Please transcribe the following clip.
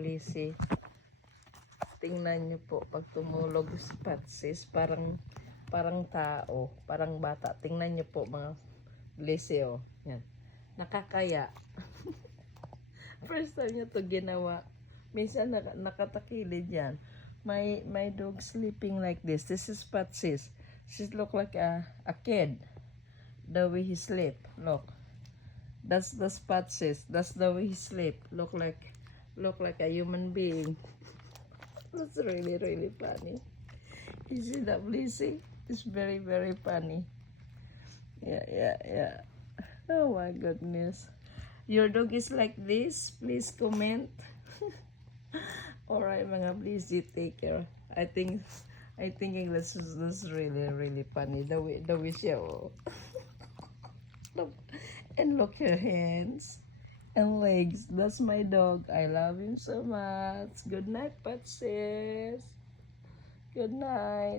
Blissy. Tingnan nyo po, pag tumulog si Patsis, parang tao, parang bata. Tingnan nyo po mga Blissy, oh. Yan. Nakakaya. First time nyo to ginawa. Minsan nakatakilid yan. My dog sleeping like this. This is Patsis. She look like a kid. The way he sleep. Look. That's the Patsis. That's the way he sleep. Look like a human being. That's really, really funny. You see that, Blissy? It's very, very funny. Yeah. Oh my goodness. Your dog is like this? Please comment. Alright, mga Blissy, take care. I think this is really, really funny. The way she, oh. And look her hands and legs. That's my dog. I love him so much. Good night, Patsis. Good night.